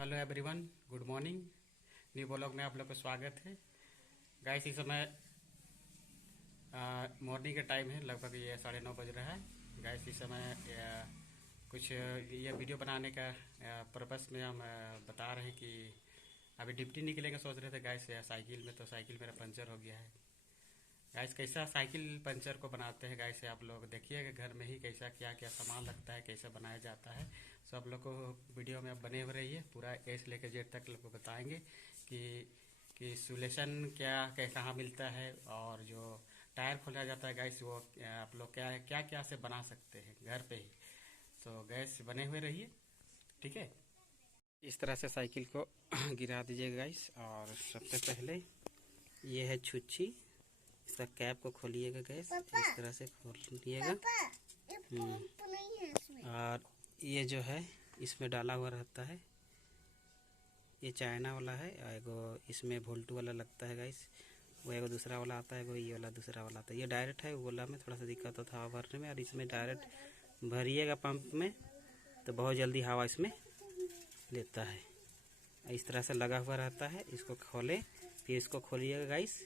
Hello everyone, good morning. New blog में आप लोग का स्वागत है। गाइस इस समय मॉर्निंग का टाइम है, लगभग ये 9:30 बज रहा है। गाइस इस समय कुछ ये वीडियो बनाने का पर्पस में हम बता रहे हैं कि अभी डिप्टी निकलेंगे सोच रहे थे गाइस साइकिल में, तो साइकिल मेरा पंचर हो गया है। गाइस कैसा साइकिल पंचर को बनाते हैं गाइस आप लोग देखिएगा घर में ही कैसा क्या क्या सामान लगता है, कैसे बनाया जाता है। सो आप लोग को वीडियो में आप बने हुए रहिए, पूरा ए से लेकर जेड तक लोग को बताएंगे कि सोल्यूशन क्या कहाँ मिलता है, और जो टायर खोला जाता है गाइस वो आप लोग क्या क्या से बना सकते हैं घर पे ही। तो गैस बने हुए रहिए, ठीक है। इस तरह से साइकिल को गिरा दीजिएगा गाइस। और सबसे पहले ये है छुच्छी, इसका कैप को खोलिएगा गैस, इस तरह से खोलिएगा। और ये जो है इसमें डाला हुआ रहता है, ये चाइना वाला है। एगो इसमें वोल्टू वाला लगता है गाइस, वो एगो दूसरा वाला आता है, वो ये वाला दूसरा वाला आता है। ये डायरेक्ट है, वो वाला में थोड़ा सा दिक्कत होता है हवा भरने में, और इसमें डायरेक्ट भरिएगा पंप में तो बहुत जल्दी हवा इसमें लेता है। इस तरह से लगा हुआ रहता है। इसको खोले, फिर इसको खोलिएगा गाइस।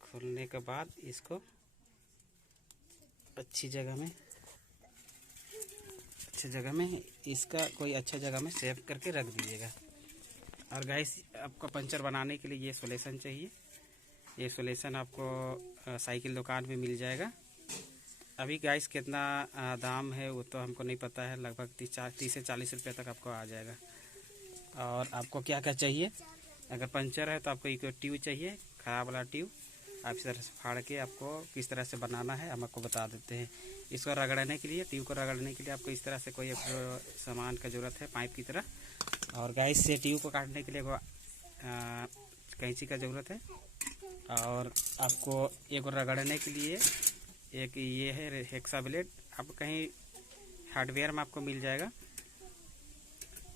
खोलने के बाद इसको अच्छी जगह में इसका कोई अच्छा जगह में सेव करके रख दीजिएगा। और गाइस आपको पंचर बनाने के लिए ये सोल्यूशन चाहिए। ये सोल्यूशन आपको साइकिल दुकान में मिल जाएगा। अभी गाइस कितना दाम है वो तो हमको नहीं पता है, लगभग 30 से 40 रुपये तक आपको आ जाएगा। और आपको क्या क्या चाहिए, अगर पंचर है तो आपको एक ट्यूब चाहिए, खराब वाला ट्यूब। आप इस तरह से फाड़ के आपको किस तरह से बनाना है हम आपको बता देते हैं। इसको रगड़ने के लिए, ट्यूब को रगड़ने के लिए आपको इस तरह से कोई सामान का ज़रूरत है पाइप की तरह। और गाइस से ट्यूब को काटने के लिए कैंची का ज़रूरत है। और आपको एक रगड़ने के लिए एक ये है हेक्सा ब्लेड, आपको कहीं हार्डवेयर में आपको मिल जाएगा।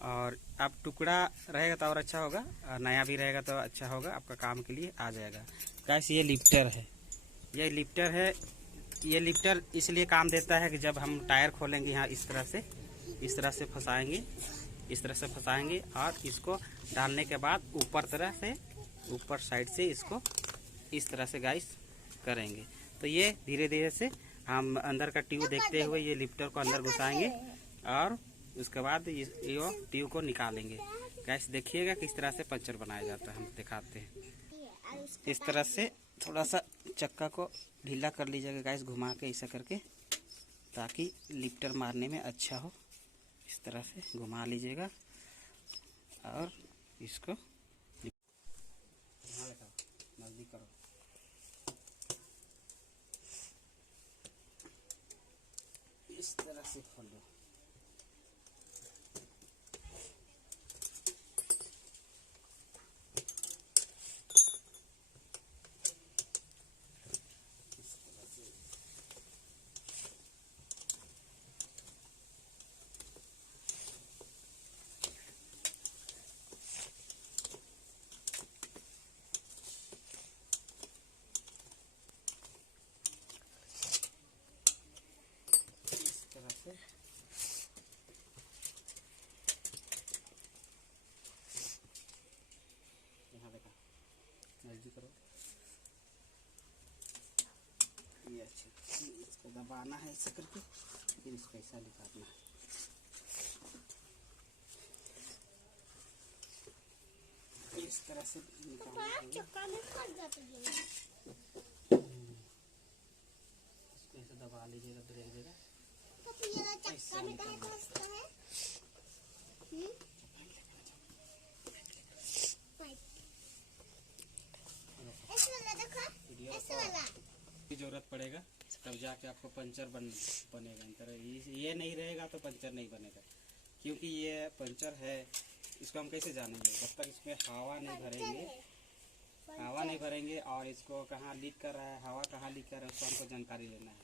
और आप टुकड़ा रहेगा तो और अच्छा होगा, और नया भी रहेगा तो अच्छा होगा, आपका काम के लिए आ जाएगा। गाइस ये लिफ्टर है, ये लिफ्टर इसलिए काम देता है कि जब हम टायर खोलेंगे यहाँ इस तरह से फंसाएंगे और इसको डालने के बाद ऊपर साइड से इसको इस तरह से गाइस करेंगे। तो ये धीरे धीरे से हम अंदर का ट्यूब देखते हुए ये लिफ्टर को अंदर घुसाएंगे और उसके बाद ये ट्यूब को निकालेंगे। गाइस देखिएगा किस तरह से पंचर बनाया जाता है, हम दिखाते हैं। इस तरह से थोड़ा सा चक्का को ढीला कर लीजिएगा गाइस, घुमा के ऐसा करके, ताकि लिफ्टर मारने में अच्छा हो। इस तरह से घुमा लीजिएगा और इसको नजदीक करो। इस तरह से खोलो। यहाँ देखा, नजदीक करो। ये अच्छे इसको दबाना है ऐसा करके, फिर इसको ऐसा निकालना है। इस तरह से निकालना है। इसको ऐसे दबा लीजिएगा, ब्रेक देगा। की जरूरत पड़ेगा तब जाके आपको पंचर बनेगा। ये नहीं रहेगा तो पंचर नहीं बनेगा, क्योंकि ये पंचर है। इसको हम कैसे जानेंगे जब तक इसमें हवा नहीं भरेंगे और इसको कहाँ लीक कर रहा है, हवा कहाँ लीक कर रहा है, उसको हमको जानकारी लेना है।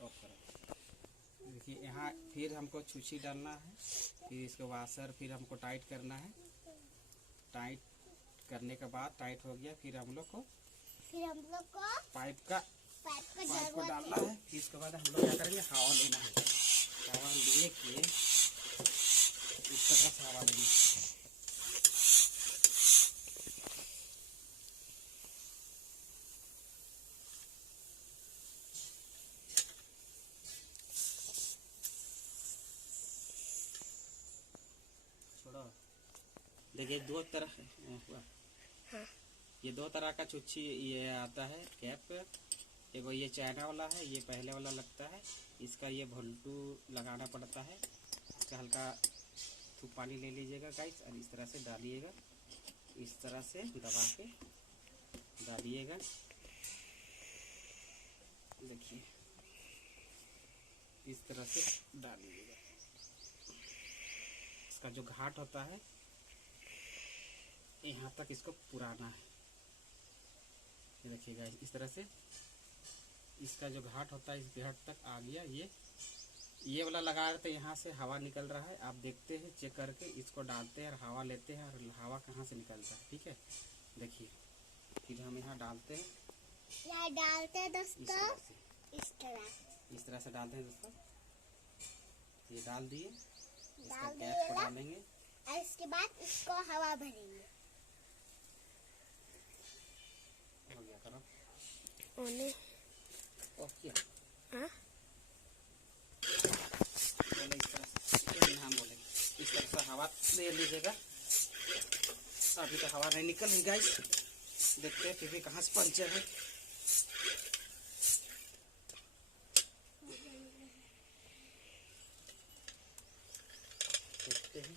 ऑफ करो। देखिए यहाँ फिर हमको छुच्छी डालना है, फिर इसको वाशर फिर हमको टाइट करना है। टाइट करने के बाद टाइट हो गया, फिर हम लोग को पाइप को डालना है। फिर इसके बाद हम लोग क्या करेंगे, हवा लेना है। हवा लेके इस तरह से हवा देंगे। छोड़ो। देखिए दो तरह हाँ। ये दो तरह का छुच्छी ये आता है कैप। एगो ये चाइना वाला है, ये पहले वाला लगता है। इसका ये भोल्टू लगाना पड़ता है। इसका हल्का खूब पानी ले लीजिएगा गाइस और इस तरह से डालिएगा, इस तरह से दबा के डालिएगा। देखिए इस तरह से डालिएगा। इसका जो घाट होता है यहाँ तक इसको पुराना है। ये देखिए गाइस इस तरह से इसका जो घाट होता है इस घाट तक आ गया। ये वाला लगा रहे थे, यहाँ से हवा निकल रहा है। आप देखते हैं चेक करके, इसको डालते हैं और हवा लेते हैं और हवा कहाँ से निकलता है। ठीक है, देखिए फिर हम यहाँ डालते हैं, यहाँ डालते हैं दोस्तों, इस तरह से डालते हैं दोस्तों। ये डाल दिए, इसका डाल कैप को डालेंगे और इसके बाद इसको हवा भरेंगे। हो गया करो ओके। हाँ? बोले इस तरह से हम बोले इस तरह से हवा ले लीजिएगा। अभी तो हवा नहीं निकल रही गाइस, देखते हैं फिर भी कहाँ से पंचर है। देखते हैं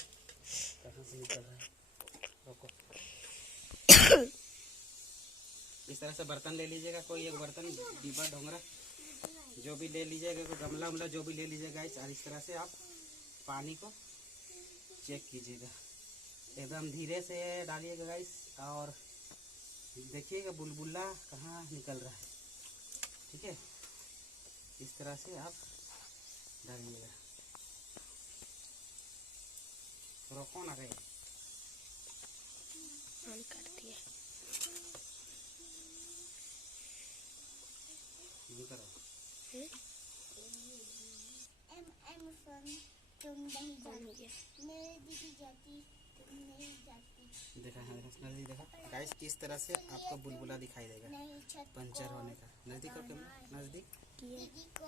कहाँ से निकल रहा है। रोको। इस तरह से बर्तन ले लीजिएगा, कोई एक बर्तन डिब्बा ढोंगरा जो भी ले लीजिएगा, कोई गमला उमला जो भी ले लीजिएगा गाइस। और इस तरह से आप पानी को चेक कीजिएगा, एकदम धीरे से डालिएगा गाइस। और देखिएगा बुलबुला कहाँ निकल रहा है। ठीक है, इस तरह से आप डालिएगा। रोको ना रे, ऑन कर दिया। करो। तुम नहीं जाती, मेरी दीदी जाती, तुम नहीं जाती। देखा है नजदीक, देखा गाइस किस तरह से आपको बुलबुला दिखाई देगा पंचर होने का। नजदीक और कैमरा नजदीक। दीदी को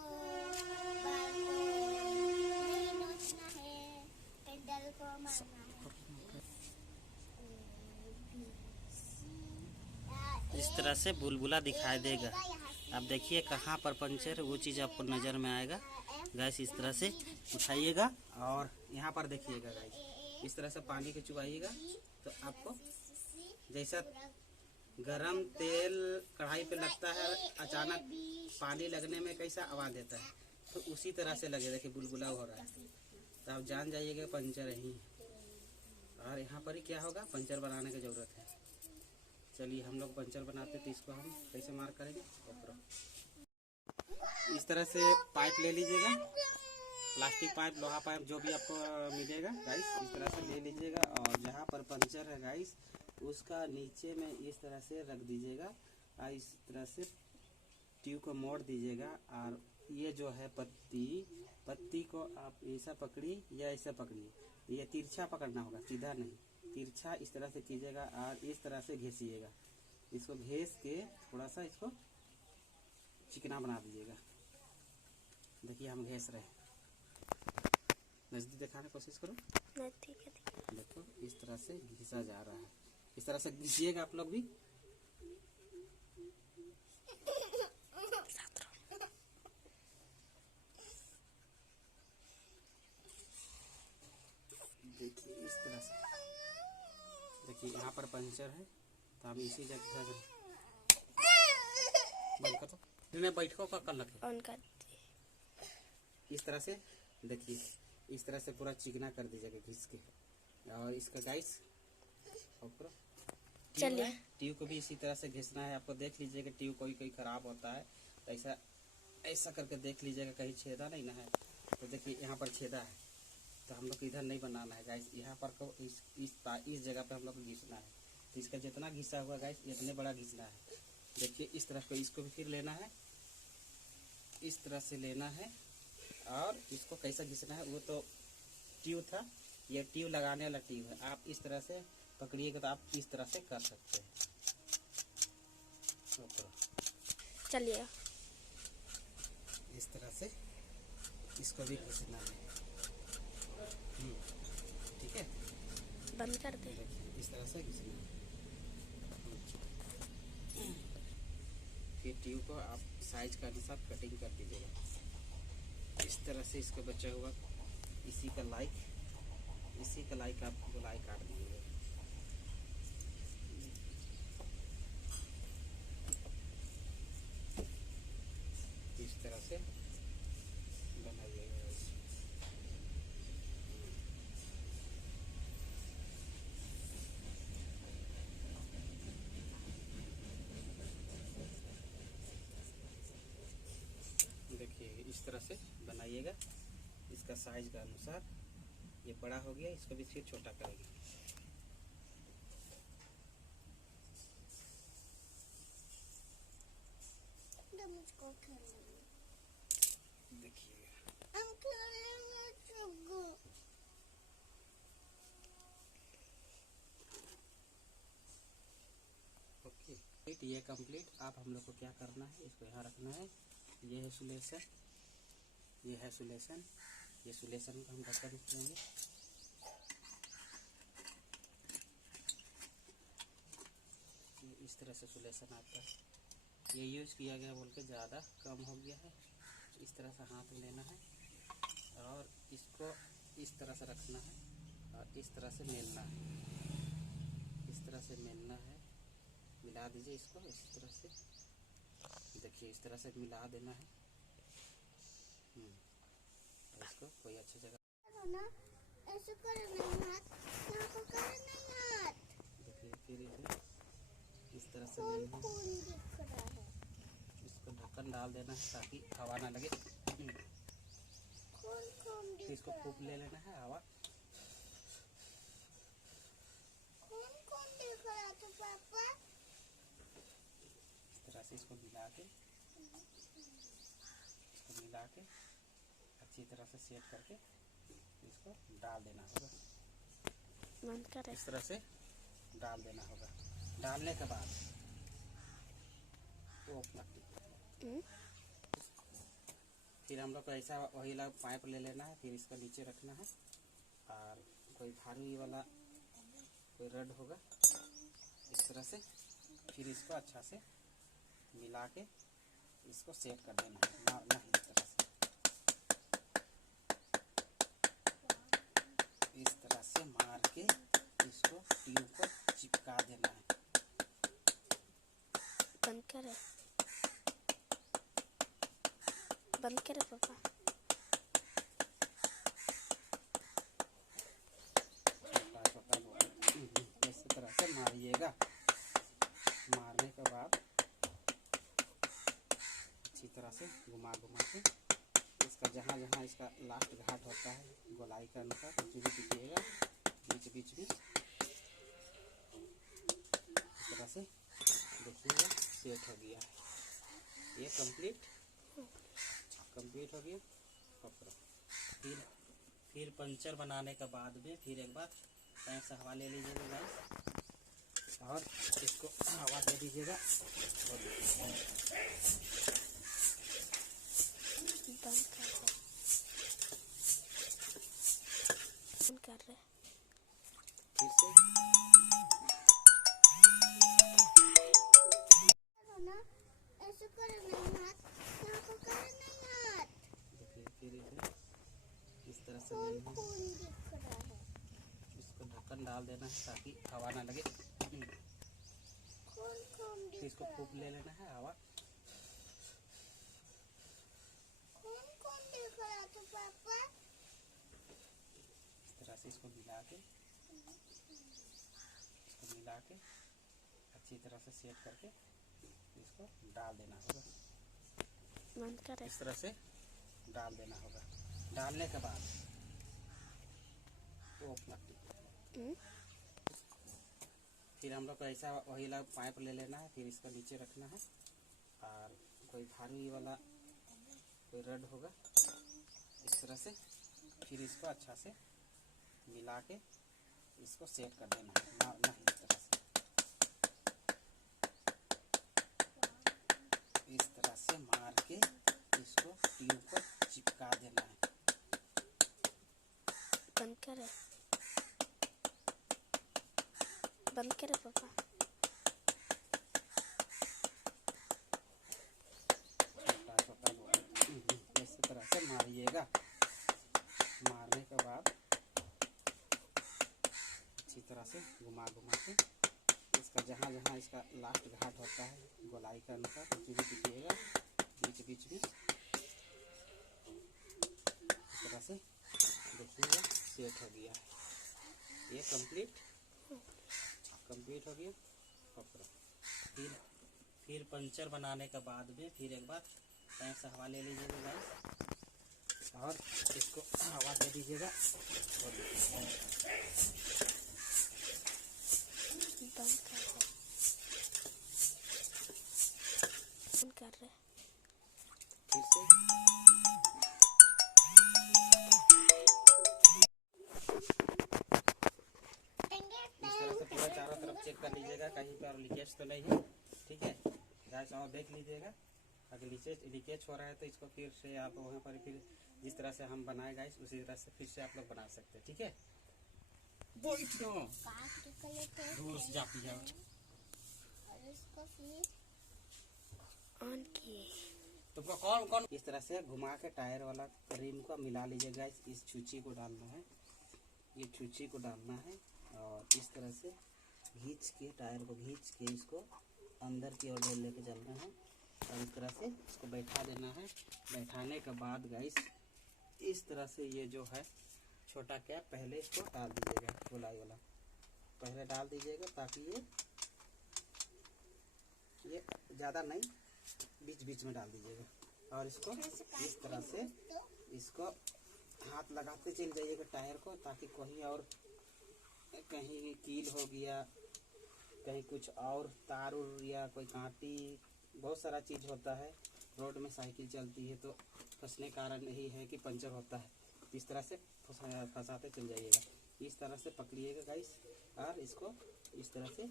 बाल को नहीं नोचना है, पेडल को मारना है। इस तरह से बुलबुला दिखाई देगा। आप देखिए कहाँ पर पंचर, वो चीज़ आपको नज़र में आएगा गैस। इस तरह से उठाइएगा और यहाँ पर देखिएगा गैस, इस तरह से पानी को चुबाइएगा तो आपको जैसा गरम तेल कढ़ाई पे लगता है, अचानक पानी लगने में कैसा आवाज़ देता है, तो उसी तरह से लगे। देखिए बुलबुला हो रहा है, तो आप जान जाइएगा पंचर यही। और यहाँ पर ही क्या होगा, पंचर बनाने की ज़रूरत है। चलिए हम लोग पंचर बनाते तो इसको हम कैसे मार करेंगे। इस तरह से पाइप ले लीजिएगा, प्लास्टिक पाइप, लोहा पाइप जो भी आपको मिलेगा गाइस, इस तरह से ले लीजिएगा। और जहाँ पर पंचर है गाइस उसका नीचे में इस तरह से रख दीजिएगा और इस तरह से ट्यूब को मोड़ दीजिएगा। और ये जो है पत्ती को आप ऐसा पकड़ी या ऐसा पकड़िए, ये तिरछा पकड़ना होगा, सीधा नहीं, तिरछा इस तरह से कीजिएगा और इस तरह से घिसिएगा। इसको घिस के थोड़ा सा इसको चिकना बना दीजिएगा। देखिए हम घिस रहे हैं, नजदीक दिखाने की कोशिश करो। ठीक है, देखो इस तरह से घिसा जा रहा है, इस तरह से घिसिएगा आप लोग भी। देखिए इस तरह से, देखिए यहाँ पर पंचर है तो हम इसी जगह बंद कर दो, बैठको का कर लगे ऑन कर। इस तरह से देखिए, इस तरह से पूरा चिकना कर दीजिएगा घिस के। और इसका गाइस चलिए ट्यूब को भी इसी तरह से घिसना है आपको। देख लीजिएगा ट्यूब कोई कोई खराब होता है तो ऐसा ऐसा करके देख लीजिएगा कहीं छेदा नहीं ना है। तो देखिए यहाँ पर छेदा है तो हम लोग को इधर नहीं बनाना है गाइस, यहाँ पर को इस जगह पे हम लोग को घिसना है। तो इसका जितना घिसा हुआ गाइस इतने बड़ा घिसना है। देखिए इस तरह को, इसको भी फिर लेना है, इस तरह से लेना है। और इसको कैसा घिसना है वो तो ट्यूब था, ये ट्यूब लगाने वाला ट्यूब है, आप इस तरह से पकड़िएगा तो आप इस तरह से कर सकते हैं। चलिए इस तरह से इसको भी घिसना है। ठीक है, बंद कर दे। देखिए इस तरह से घिसना है। फिर ट्यूब को आप साइज के अनुसार कटिंग कर दीजिएगा। इस तरह से इसका बचा हुआ इसी का लाइक आप गोलाई काट दीजिएगा। इस तरह से बनाइएगा। देखिए इस तरह से बनाइएगा। इसका साइज के अनुसार ये बड़ा हो गया, इसको भी फिर छोटा करेंगे। मुझको खेलना देखिएगा हम खेलेंगे चुगू। ओके, ये कंप्लीट। आप हम लोग को क्या करना है, इसको यहाँ रखना है। ये है सुलेशन, ये है सुलेशन। ये सुलेशन का हम ढक्कन निकलेंगे। ये इस तरह से सुलेशन आता है। ये यूज किया गया बोल के ज़्यादा कम हो गया है। इस तरह से हाथ में लेना है और इसको इस तरह से रखना है और इस तरह से मेलना है। इस तरह से मेलना है, मिला दीजिए इसको इस तरह से। देखिए इस तरह से मिला देना है। इसको कोई अच्छी जगह ना ऐसे करना हाथ, यहाँ को करना हाथ। देखिए फिर इस तरह से कौन मेलना है। कौन दिख रहा है? इसको ढक्कन डाल देना है ताकि हवा ना लगे। कौन कौन फिर दिख इसको रहा फूंक है? ले लेना है हवा। कौन कौन दिख रहा था पापा? इस तरह से इसको मिला के अच्छी तरह से सेट करके इसको डाल देना होगा। बंद कर। इस तरह से डाल देना होगा। डालने के बाद वो फिर हम लोग को ऐसा वही ला पाइप ले लेना है। फिर इसका नीचे रखना है और कोई भारी वाला कोई रड होगा इस तरह से। फिर इसको अच्छा से मिला के इसको सेट कर देना है, मारना है इस तरह से मार के इसको ट्यूब को चिपका देना है। बंद करे, बंद करे पापा। छोटा इस तरह से मारिएगा। मारने के बाद अच्छी तरह से घुमा के इसका जहाँ जहाँ इसका लास्ट घाट होता है गोलाई का अनुसार भी दीजिएगा बीच में। इस तरह से देखिएगा सेट हो गया है। ये कंप्लीट हो गया। पकड़ो। फिर पंचर बनाने के बाद में फिर एक बार पैर से हवा ले लीजिएगा गाइस और इसको हवा दे दीजिएगा। बंद कर रहे। फिर से ना ऐसे करना हाथ, यहाँ को करना हाथ। देखिए फिर इस तरह से कौन लेना है। कौन दिख रहा है? इसको ढक्कन डाल देना है ताकि हवा ना लगे। कौन कौन फिर दिख इसको रहा फूंक है? ले लेना है हवा। कौन कौन दिख रहा था पापा? इस तरह से इसको मिला के अच्छी तरह से सेट करके इसको डाल देना होगा। बंद करे। इस तरह से डाल देना होगा। डालने के बाद वो फिर हम लोग को ऐसा वही ला पाइप ले लेना है। फिर इसका नीचे रखना है और कोई भारी वाला कोई रड होगा इस तरह से। फिर इसको अच्छा से मिला के इसको सेट कर देना है, मारना है इस तरह से मार के इसको ट्यूब पर चिपका देना है। बंद करे पापा। इस तरह से मारिएगा। मारने के बाद अच्छी तरह से घुमा के इसका जहाँ जहाँ इसका लास्ट घाट होता है गोलाई का अनुसार उसी में पीटिएगा बीच बीच में। इस तरह से देखिएगा सेट हो गया है ये कंप्लीट हो गया। पकड़ो फिर पंचर बनाने के बाद में फिर एक बार पैर से हवा ले लीजिएगा गाइस और इसको हवा दे दीजिएगा और बंद कर रहे फिर से इस तरह से पूरा चारों तरफ चेक कर लीजिएगा कहीं पर लीकेज तो नहीं है। ठीक है गाइस और देख लीजिएगा अगर लीकेज हो रहा है तो इसको फिर से आप वहाँ पर फिर जिस तरह से हम बनाए गाइस उसी तरह से फिर से आप लोग बना सकते हैं। ठीक है दूर से जाती जाओ ऑन किए। तो कौन इस तरह से घुमा के टायर वाला रिम को मिला लीजिए गाइस। इस छुची को डालना है, ये छुची को डालना है और इस तरह से घींच के टायर को घींच के इसको अंदर की ओर लेके चलना है और इस तरह से इसको बैठा देना है। बैठाने के बाद गाइस इस तरह से ये जो है छोटा कैप पहले इसको डाल दीजिएगा, गोलाई वाला पहले डाल दीजिएगा ताकि ये ज़्यादा नहीं बीच बीच में डाल दीजिएगा और इसको इस तरह से इसको हाथ लगाते चल जाइएगा टायर को ताकि कहीं और कहीं कील हो गया कहीं कुछ और तार उर या कोई कांटी बहुत सारा चीज़ होता है। रोड में साइकिल चलती है तो फंसने कारण यही है कि पंचर होता है। इस तरह से फंसाते चल जाइएगा, इस तरह से पकड़िएगा गाइस और इसको इस तरह से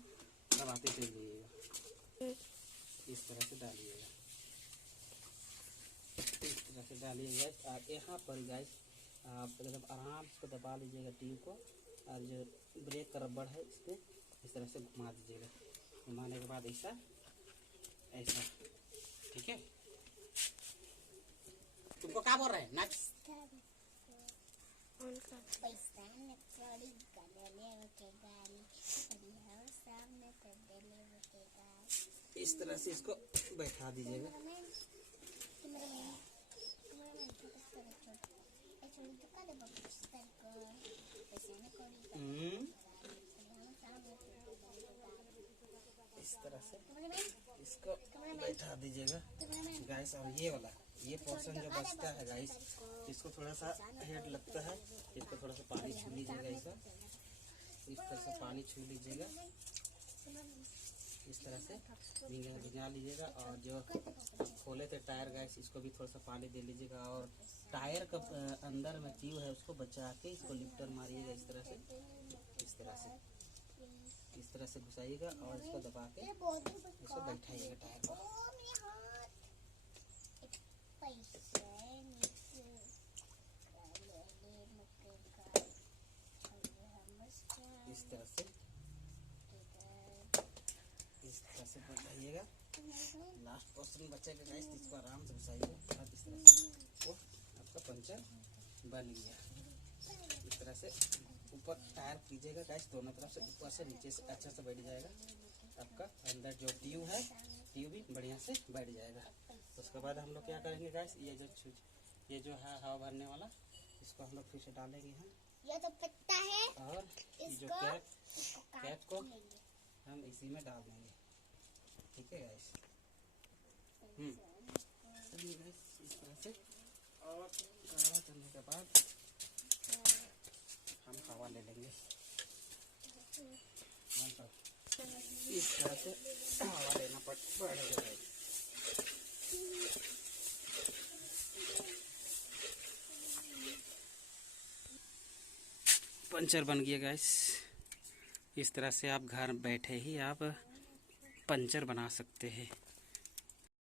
दबाते चल जाइएगा, इस तरह से डालिएगा, इस तरह से डालिएगा गाइस। और यहाँ पर गाइस आप एकदम आराम से दबा लीजिएगा ट्यूब को और जो ब्रेक का रबड़ है इस पर इस तरह से घुमा दीजिएगा। घुमाने के बाद ऐसा ठीक है। तुमको क्या बोल रहे हैं नेक्स्ट इस तरह से इसको बैठा दीजिएगा। इस तरह से इसको बैठा दीजिएगा गाइस। और ये पोर्शन जो बचता है गाइस इसको थोड़ा सा हेड लगता है, इसको थोड़ा सा पानी छू लीजिएगा, इस तरह से पानी छू लीजिएगा, इस तरह से भिंगा लीजिएगा। और जो खोले थे टायर गाइस इसको भी थोड़ा सा पानी दे लीजिएगा और टायर का अंदर में ट्यूब है उसको बचा के इसको लिफ्टर मारिएगा इस तरह से घुसाइएगा और इसको दबा के इसको बैठाइएगा टायर को। इस तरह से बैठाइएगा। लास्ट पोर्शन बचेगा गाइस इसको आराम से घुसाइएगा और इस तरह से वो आपका पंचर बन गया। इस तरह से ऊपर टायर कीजिएगा गाइस, दोनों तरफ से ऊपर से नीचे से अच्छा से बैठ जाएगा आपका। अंदर जो ट्यूब है ट्यूब भी बढ़िया से बैठ जाएगा। उसके बाद हम लोग क्या करेंगे गाइस, ये जो है हवा भरने वाला इसको हम लोग फिर से डालेंगे यहाँ। ये तो पत्ता है और ये जो कैप को हम इसी में डाल देंगे। ठीक है गाइस। चलिए गाइस इस तरह से और गाढ़ा करने के बाद हम हवा ले लेंगे। इस तरह से हवा लेना पड़ेगा गाइस। पंचर बन गया गाइस। इस तरह से आप घर बैठे ही आप पंचर बना सकते हैं।